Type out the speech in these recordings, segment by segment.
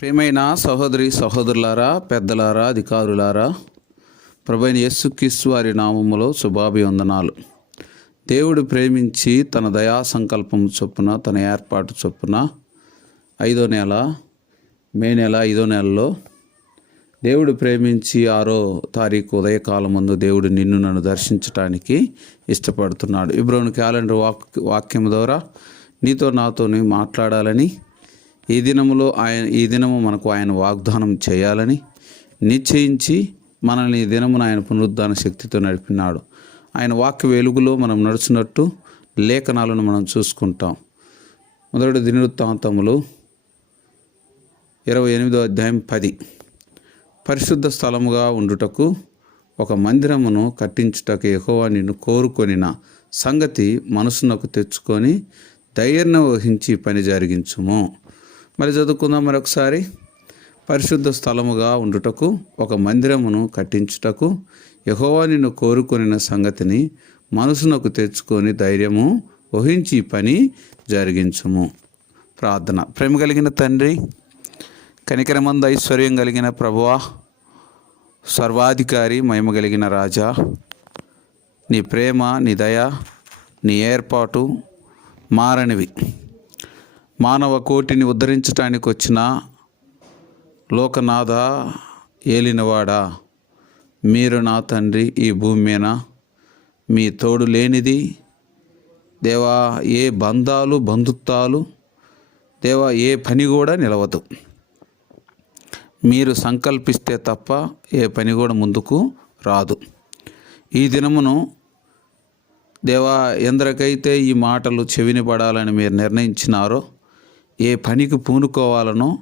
ప్రియమైన సహోదరి సహోదరులారా పెద్దలారా అధికారులారా ప్రభైన యేసుక్రీస్తు వారి నామములో శుభాభివందనాలు. దేవుడు ప్రేమించి తన దయా సంకల్పం చొప్పున తన ఏర్పాటు చొప్పున ఐదో నెల మే నెల ఐదో నెలలో దేవుడు ప్రేమించి ఆరో తారీఖు ఉదయకాలం ముందు దేవుడు నిన్ను నన్ను దర్శించటానికి ఇష్టపడుతున్నాడు. ఇబ్రోని క్యాలెండర్ వాక్ వాక్యం ద్వారా నీతో నాతోని మాట్లాడాలని ఈ దినములో ఆయన ఈ దినము మనకు ఆయన వాగ్దానం చేయాలని నిశ్చయించి మనల్ని ఈ దినమున ఆయన పునరుద్ధాన శక్తితో నడిపినాడు. ఆయన వాక్య వెలుగులో మనం నడుచున్నట్టు లేఖనాలను మనం చూసుకుంటాం. మొదటి దినవృత్తాంతములు ఇరవై ఎనిమిదో అధ్యాయం పది. పరిశుద్ధ స్థలముగా ఉండుటకు ఒక మందిరమును కట్టించుటకు యెహోవా నిన్ను కోరుకొనిన సంగతి మనసునకు తెచ్చుకొని ధైర్యం వహించి పని జరిగించుము. మరి చదువుకుందాం మరొకసారి. పరిశుద్ధ స్థలముగా ఉండుటకు ఒక మందిరమును కట్టించుటకు యహోవా నిన్ను కోరుకొనిన సంగతిని మనసునకు తెచ్చుకొని ధైర్యము వహించి పని జరిగించుము. ప్రార్థన. ప్రేమ కలిగిన తండ్రి కనికరమంద ఐశ్వర్యం కలిగిన ప్రభువా సర్వాధికారి మహిమ కలిగిన రాజా నీ ప్రేమ నీ దయ నీ ఏర్పాటు మారనివి. మానవ కోటిని ఉద్ధరించడానికి వచ్చిన లోకనాథ ఏలినవాడా? మీరు నా తండ్రి ఈ భూమి మీద మీ తోడు లేనిది? దేవా ఏ బంధాలు బంధుత్వాలు? దేవా ఏ పని కూడా నిలవదు. మీరు సంకల్పిస్తే తప్ప ఏ పని కూడా ముందుకు రాదు. ఈ దినమును దేవా ఎందరికైతే ఈ మాటలు చెవిని పడాలని మీరు నిర్ణయించినారో ఏ పనికి పూనుకోవాలనో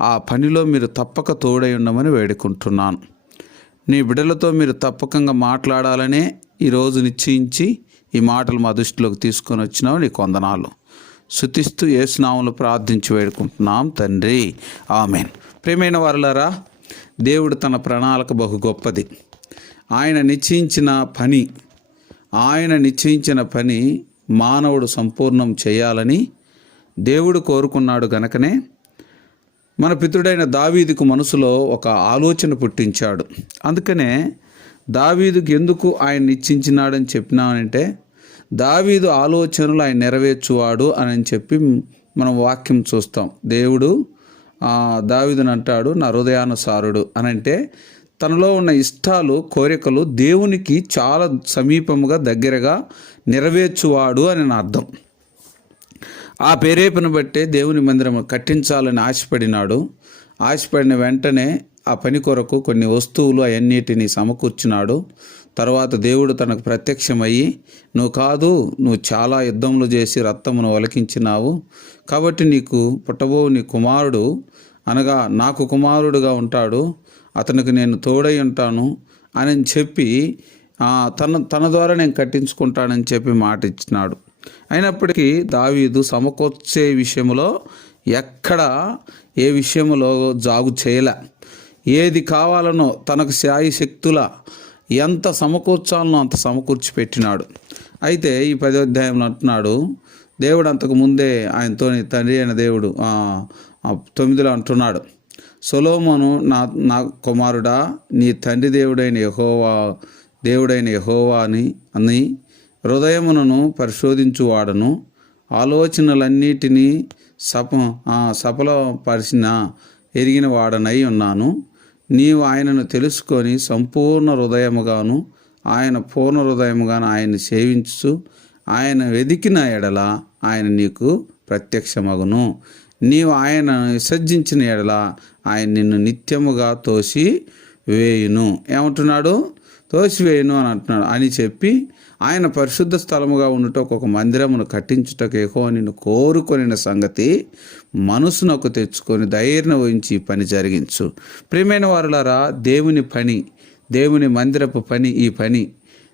ఆ పనిలో మీరు తప్పక తోడై ఉండమని వేడుకుంటున్నాను. నీ బిడ్డలతో మీరు తప్పకంగా మాట్లాడాలనే ఈరోజు నిశ్చయించి ఈ మాటలు మా దృష్టిలోకి తీసుకొని వచ్చినావు నీకు వందనాలు. శుతిస్తూ ఏసునాములు ప్రార్థించి వేడుకుంటున్నాం తండ్రి. ఆమెన్. ప్రేమైన వారులారా దేవుడు తన ప్రణాళిక బహు గొప్పది. ఆయన నిశ్చయించిన పని ఆయన నిశ్చయించిన పని మానవుడు సంపూర్ణం చేయాలని దేవుడు కోరుకున్నాడు గనకనే మన పితృడైన దావీదుకు మనసులో ఒక ఆలోచన పుట్టించాడు. అందుకనే దావీదుకు ఎందుకు ఆయన నిశ్చించినాడని చెప్పినానంటే దావీదు ఆలోచనలు ఆయన నెరవేర్చువాడు అని చెప్పి మనం వాక్యం చూస్తాం. దేవుడు దావీదుని అంటాడు నా హృదయానుసారుడు అని అంటే తనలో ఉన్న ఇష్టాలు కోరికలు దేవునికి చాలా సమీపముగా దగ్గరగా నెరవేర్చువాడు అని నా అర్థం. ఆ ప్రేరేపణ బట్టే దేవుని మందిరం కట్టించాలని ఆశపడినాడు. ఆశపడిన వెంటనే ఆ పని కొరకు కొన్ని వస్తువులు అవన్నిటిని సమకూర్చినాడు. తర్వాత దేవుడు తనకు ప్రత్యక్షమయ్యి నువ్వు కాదు నువ్వు చాలా యుద్ధములు చేసి రక్తమును ఒలకించినావు. కాబట్టి నీకు పుట్టబో నీ కుమారుడు అనగా నాకు కుమారుడుగా ఉంటాడు. అతనికి నేను తోడై ఉంటాను అని చెప్పి తన తన ద్వారా నేను కట్టించుకుంటానని చెప్పి మాట ఇచ్చినాడు అయినప్పటికీ దావీదు సమకూర్చే విషయంలో ఎక్కడ ఏ విషయంలో జాగు చేయలే. ఏది కావాలనో తనకు శాయి శక్తుల ఎంత సమకూర్చాలనో అంత సమకూర్చి పెట్టినాడు. అయితే ఈ పదో అధ్యాయంలో అంటున్నాడు దేవుడు అంతకు ముందే ఆయనతో తండ్రి అయిన దేవుడు తొమ్మిదిలో అంటున్నాడు సొలోమోను నా నా కుమారుడా నీ తండ్రి దేవుడైన యహోవా దేవుడైన యహోవా అని అని హృదయమునను పరిశోధించువాడను. ఆలోచనలన్నిటినీ సప సఫలపరిచిన ఎరిగిన వాడనై ఉన్నాను. నీవు ఆయనను తెలుసుకొని సంపూర్ణ హృదయముగాను ఆయన పూర్ణ హృదయముగాను ఆయన్ని సేవించు ఆయన వెదికిన ఎడల ఆయన నీకు ప్రత్యక్షమగును. నీవు ఆయన విసర్జించిన ఎడల ఆయన నిన్ను నిత్యముగా తోసి వేయును ఏమంటున్నాడు? తోసివేయును అని అంటున్నాడు. అని చెప్పి ఆయన పరిశుద్ధ స్థలముగా ఉండుట ఒక మందిరమును కట్టించుటకు ఎక్కువ నిన్ను కోరుకొనిన సంగతి మనసునకు తెచ్చుకొని ధైర్యం వహించి ఈ పని జరిగించు. ప్రియమైన వారులారా దేవుని పని దేవుని మందిరపు పని ఈ పని.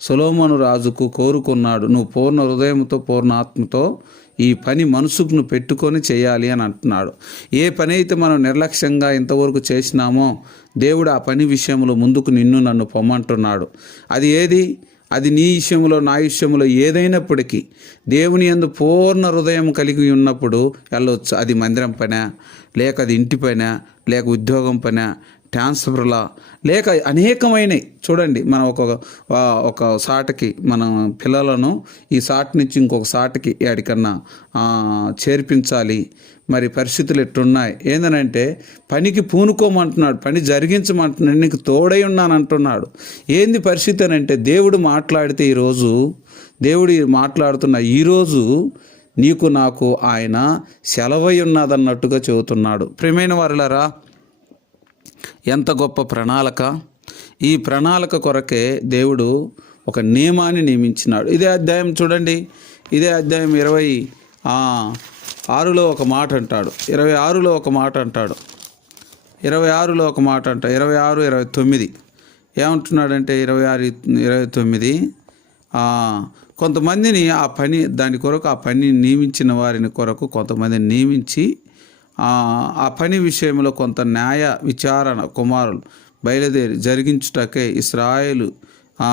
సులోమను రాజుకు కోరుకున్నాడు నువ్వు పూర్ణ హృదయంతో పూర్ణ ఆత్మతో ఈ పని మనసుకు నువ్వు పెట్టుకొని చేయాలి అని అంటున్నాడు. ఏ పని అయితే మనం నిర్లక్ష్యంగా ఇంతవరకు చేసినామో దేవుడు ఆ పని విషయంలో ముందుకు నిన్ను నన్ను పొమ్మంటున్నాడు. అది ఏది? అది నీ విషయంలో నా విషయంలో ఏదైనప్పటికీ దేవుని యందు పూర్ణ హృదయం కలిగి ఉన్నప్పుడు వెళ్ళవచ్చు అది మందిరం పైన లేక అది ఇంటి పైన లేక ఉద్యోగం పైన ట్రాన్స్ఫర్లా? లేక అనేకమైనవి చూడండి మనం ఒక ఒక సాటకి మనం పిల్లలను ఈ సాట్ నుంచి ఇంకొక సాటకి ఎక్కడికన్నా చేర్పించాలి. మరి పరిస్థితులు ఎట్టున్నాయి ఏందనంటే పనికి పూనుకోమంటున్నాడు పని జరిగించమంటున్నాడు నీకు తోడై ఉన్నాను అంటున్నాడు ఏంది పరిస్థితి అని అంటే దేవుడు మాట్లాడితే ఈరోజు దేవుడు మాట్లాడుతున్న ఈరోజు నీకు నాకు ఆయన సెలవై ఉన్నదన్నట్టుగా చెబుతున్నాడు. ప్రేమైన వారిలరా ఎంత గొప్ప ప్రణాళిక? ఈ ప్రణాళిక కొరకే దేవుడు ఒక నియమాన్ని నియమించినాడు. ఇదే అధ్యాయం చూడండి. ఇదే అధ్యాయం ఇరవై ఆరులో ఒక మాట అంటాడు. ఇరవై ఆరులో ఒక మాట అంటాడు. ఇరవై ఆరులో ఒక మాట అంట ఇరవై ఆరు ఇరవై తొమ్మిది. ఏమంటున్నాడంటే ఇరవై ఆరు ఇరవై తొమ్మిది? కొంతమందిని ఆ పని దాని కొరకు ఆ పని నియమించిన వారిని కొరకు కొంతమందిని నియమించి ఆ పని విషయంలో కొంత న్యాయ విచారణ కుమారులు బయలుదేరి జరిగించుటకే ఇస్రాయేలు ఆ,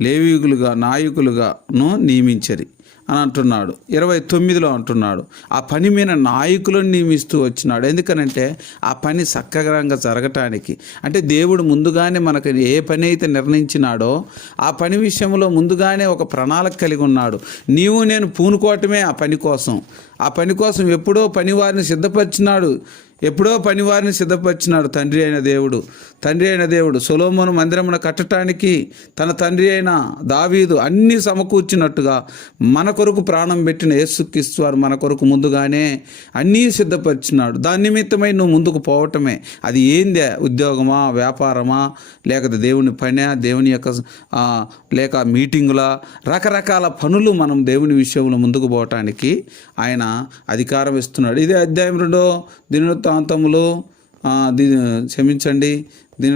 లేవీకులుగా నాయకులుగాను నియమించరి. అని అంటున్నాడు. ఇరవై తొమ్మిదిలో అంటున్నాడు. ఆ పని మీద నాయకులను నియమిస్తూ వచ్చినాడు. ఎందుకనంటే ఆ పని సక్రమంగా జరగటానికి. అంటే దేవుడు ముందుగానే మనకు ఏ పని అయితే నిర్ణయించినాడో ఆ పని విషయంలో ముందుగానే ఒక ప్రణాళిక కలిగి ఉన్నాడు. నీవు నేను పూనుకోవటమే ఆ పని కోసం. ఆ పని కోసం ఎప్పుడో పని వారిని సిద్ధపరిచినాడు. ఎప్పుడో పనివారిని సిద్ధపరిచినాడు తండ్రి అయిన దేవుడు. తండ్రి అయిన దేవుడు సొలోమోను మందిరమున కట్టడానికి తన తండ్రి అయిన దావీదు అన్నీ సమకూర్చినట్టుగా మన కొరకు ప్రాణం పెట్టిన యేసుక్రీస్తు వారు మన కొరకు ముందుగానే అన్నీ సిద్ధపరిచినాడు. దాని నిమిత్తమై నువ్వు ముందుకు పోవటమే. అది ఏంది? ఉద్యోగమా? వ్యాపారమా? లేకపోతే దేవుని పనే? దేవుని యొక్క లేక మీటింగులా? రకరకాల పనులు మనం దేవుని విషయంలో ముందుకు పోవటానికి ఆయన అధికారం ఇస్తున్నాడు. ఇదే అధ్యాయం రెండో దినవృత్తాంతములు ది క్షమించండి దిన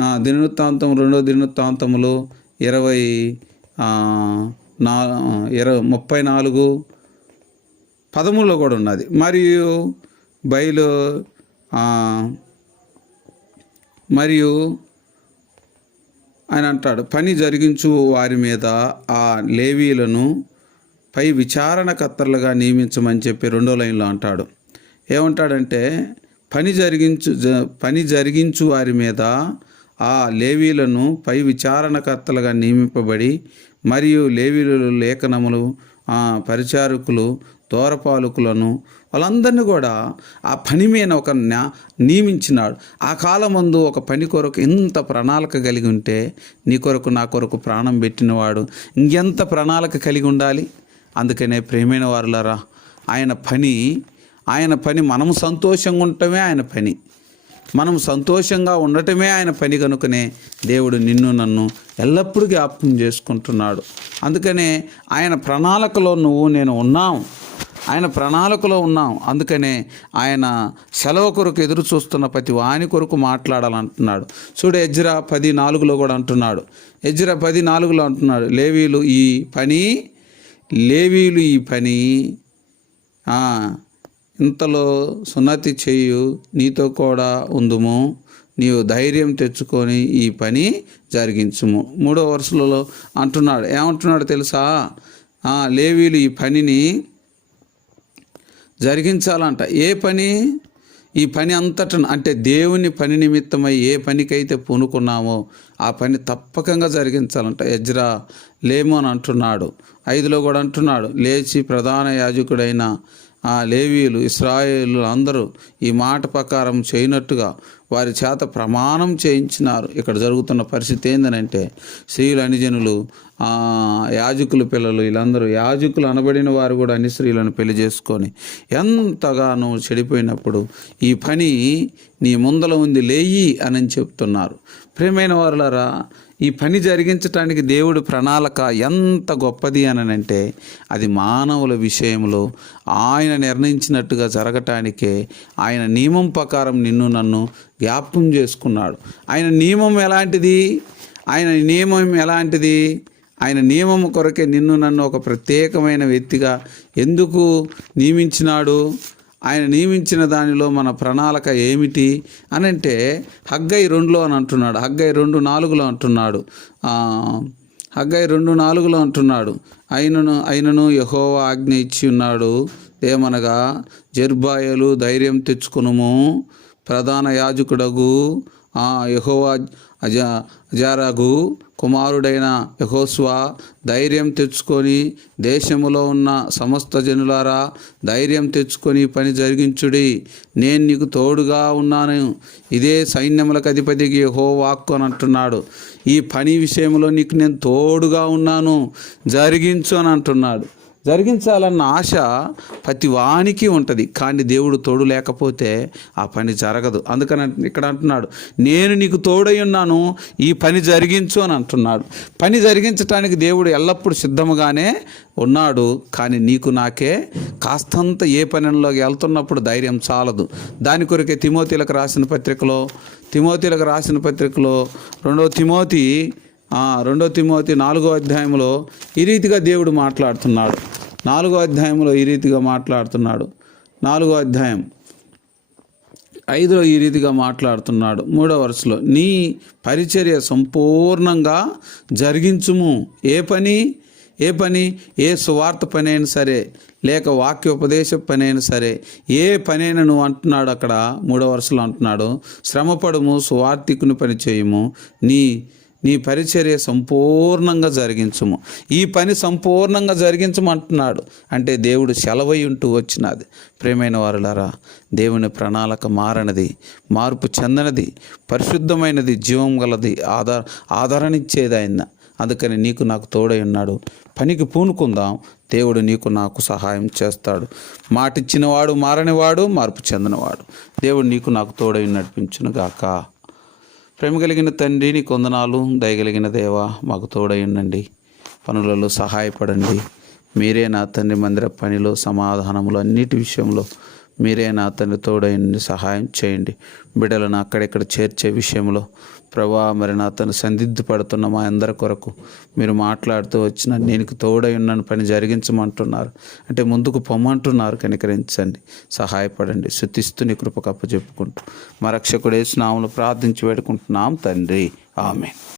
ఆ, దినవృత్తాంతం రెండో దినవృత్తాంతములు ఇరవై నా ఇరవై ముప్పై నాలుగు పదమూడులో కూడా ఉన్నది. మరియు బయలు మరియు ఆయన అంటాడు పని జరిగించు వారి మీద ఆ లేవీలను పై విచారణకర్తలుగా నియమించమని చెప్పి రెండో లైన్లో అంటాడు. ఏమంటాడంటే పని జరిగించు జ- పని జరిగించు వారి మీద ఆ లేవీలను పై విచారణకర్తలుగా నియమింపబడి మరియు లేవీలు లేఖనములు పరిచారకులు దూరపాలకులను వాళ్ళందరినీ కూడా ఆ పని మీద ఒక నియమించినాడు. ఆ కాలమందు ఒక పని కొరకు ఎంత ప్రణాళిక కలిగి ఉంటే నీ కొరకు నా కొరకు ప్రాణం పెట్టినవాడు ఇంకెంత ప్రణాళిక కలిగి ఉండాలి? అందుకనే ప్రేమైన వారులరా ఆయన పని ఆయన పని మనము సంతోషంగా ఉండటమే ఆయన పని. మనం సంతోషంగా ఉండటమే ఆయన పని కనుకనే దేవుడు నిన్ను నన్ను ఎల్లప్పుడూ జ్ఞాపకం చేసుకుంటున్నాడు. అందుకనే ఆయన ప్రణాళికలో నువ్వు నేను ఉన్నాం. ఆయన ప్రణాళికలో ఉన్నాం. అందుకనే ఆయన సెలవు కొరకు ఎదురు చూస్తున్న ప్రతి వాని కొరకు మాట్లాడాలంటున్నాడు. చూడు ఎజ్రా పది నాలుగులో కూడా అంటున్నాడు. ఎజ్రా పది నాలుగులో అంటున్నాడు లేవీలు ఈ పని లేవీలు ఈ పని. ఇంతలో సున్నతి చేయు నీతో కూడా ఉందుము. నీవు ధైర్యం తెచ్చుకొని ఈ పని జరిగించుము. మూడో వరుసలలో అంటున్నాడు. ఏమంటున్నాడు తెలుసా? లేవీలు ఈ పనిని జరిగించాలంట. ఏ పని? ఈ పని అంతట అంటే దేవుని పని నిమిత్తమై ఏ పనికైతే పూనుకున్నామో ఆ పని తప్పకంగా జరిగించాలంట. ఎజ్రా లేమో అని అంటున్నాడు. ఐదులో కూడా అంటున్నాడు. లేచి ప్రధాన యాజకుడైన ఆ లేవీలు ఇస్రాయేలు అందరూ ఈ మాట ప్రకారం చేయనట్టుగా వారి చేత ప్రమాణం చేయించినారు. ఇక్కడ జరుగుతున్న పరిస్థితి ఏందనంటే స్త్రీలు అనిజనులు యాజకుల పిల్లలు వీళ్ళందరూ యాజకులు అనబడిన వారు కూడా అన్ని స్త్రీలను పెళ్ళి చేసుకొని ఎంతగానో చెడిపోయినప్పుడు ఈ పని నీ ముందల ఉంది లేయి అని చెప్తున్నారు. ప్రేమైన వారులారా ఈ పని జరిగించటానికి దేవుడి ప్రణాళిక ఎంత గొప్పది అనంటే అది మానవుల విషయంలో ఆయన నిర్ణయించినట్టుగా జరగటానికే ఆయన నియమం ప్రకారం నిన్ను నన్ను జ్ఞాపకం చేసుకున్నాడు. ఆయన నియమం ఎలాంటిది? ఆయన నియమం ఎలాంటిది? ఆయన నియమం కొరకే నిన్ను నన్ను ఒక ప్రత్యేకమైన వ్యక్తిగా ఎందుకు నియమించినాడు? ఆయన నియమించిన దానిలో మన ప్రణాళిక ఏమిటి? అని అంటే హగ్గై రెండులో అని అంటున్నాడు. హగ్గై రెండు నాలుగులో అంటున్నాడు. హగ్గై రెండు నాలుగులో అంటున్నాడు. అయినను అయినను యహోవా ఆజ్ఞ ఇచ్చి ఉన్నాడు. ఏమనగా జర్బాయలు ధైర్యం తెచ్చుకునుము. ప్రధాన యాజకుడగు ఆ యహోవా అజ అజారాగు కుమారుడైన యహోస్వా ధైర్యం తెచ్చుకొని దేశములో ఉన్న సమస్త జనులారా ధైర్యం తెచ్చుకొని పని జరిగించుడి. నేను నీకు తోడుగా ఉన్నాను. ఇదే సైన్యములకు అధిపతికి యహోవాక్కు అని అంటున్నాడు. ఈ పని విషయంలో నీకు నేను తోడుగా ఉన్నాను. జరిగించు అని అంటున్నాడు. జరిగించాలన్న ఆశ ప్రతి వానికి ఉంటుంది. కానీ దేవుడు తోడు లేకపోతే ఆ పని జరగదు. అందుకని ఇక్కడ అంటున్నాడు నేను నీకు తోడై ఉన్నాను ఈ పని జరిగించు అని అంటున్నాడు. పని జరిగించటానికి దేవుడు ఎల్లప్పుడూ సిద్ధముగానే ఉన్నాడు. కానీ నీకు నాకే కాస్తంత ఏ పనిలోకి వెళ్తున్నప్పుడు ధైర్యం చాలదు. దాని కొరకే తిమోతిలకు రాసిన పత్రికలో తిమోతిలకు రాసిన పత్రికలో రెండో తిమోతి రెండో తిమోతి నాలుగో అధ్యాయంలో ఈ రీతిగా దేవుడు మాట్లాడుతున్నాడు. నాలుగో అధ్యాయంలో ఈ రీతిగా మాట్లాడుతున్నాడు. నాలుగో అధ్యాయం. ఐదులో ఈ రీతిగా మాట్లాడుతున్నాడు. మూడో వరుసలో నీ పరిచర్య సంపూర్ణంగా జరిగించుము. ఏ పని? ఏ పని? ఏ సువార్త పని అయినా సరే లేక వాక్యోపదేశ పని అయినా సరే ఏ పనైనా నువ్వు అంటున్నాడు అక్కడ మూడో వరుసలో అంటున్నాడు శ్రమపడము సువార్థికుని పని చేయము. నీ నీ పరిచర్య సంపూర్ణంగా జరిగించుము. ఈ పని సంపూర్ణంగా జరిగించమంటున్నాడు. అంటే దేవుడు సెలవై ఉంటూ వచ్చినది. ప్రేమైన వారులారా దేవుని ప్రణాళిక మారనిది మార్పు చెందనిది పరిశుద్ధమైనది జీవం గలది ఆధార ఆధారణిచ్చేది ఆయన అందుకని నీకు నాకు తోడై ఉన్నాడు. పనికి పూనుకుందాం. దేవుడు నీకు నాకు సహాయం చేస్తాడు. మాటిచ్చినవాడు మారనివాడు మార్పు చెందినవాడు. దేవుడు నీకు నాకు తోడై నడిపించునుగాక. ప్రేమ కలిగిన తండ్రి నీ కొందనాలు దయగలిగిన దేవ మాకు తోడై ఉండండి. పనులలో సహాయపడండి. మీరే నా తండ్రి మందిర పనిలో సమాధానములు అన్నిటి విషయంలో మీరే నా తండ్రి తోడై సహాయం చేయండి. బిడ్డలను అక్కడెక్కడ చేర్చే విషయంలో ప్రభా మరి నా తను సందిగ్ధపడుతున్న మా అందరి కొరకు మీరు మాట్లాడుతూ వచ్చిన నేను తోడై ఉన్నాను పని జరిగించమంటున్నారు. అంటే ముందుకు పొమ్మంటున్నారు కనికరించండి. సహాయపడండి. శుతిస్తూ నీ కృప చెప్పుకుంటూ మా రక్షకుడే స్నాములు ప్రార్థించి వేడుకుంటున్నాం తండ్రి. ఆమె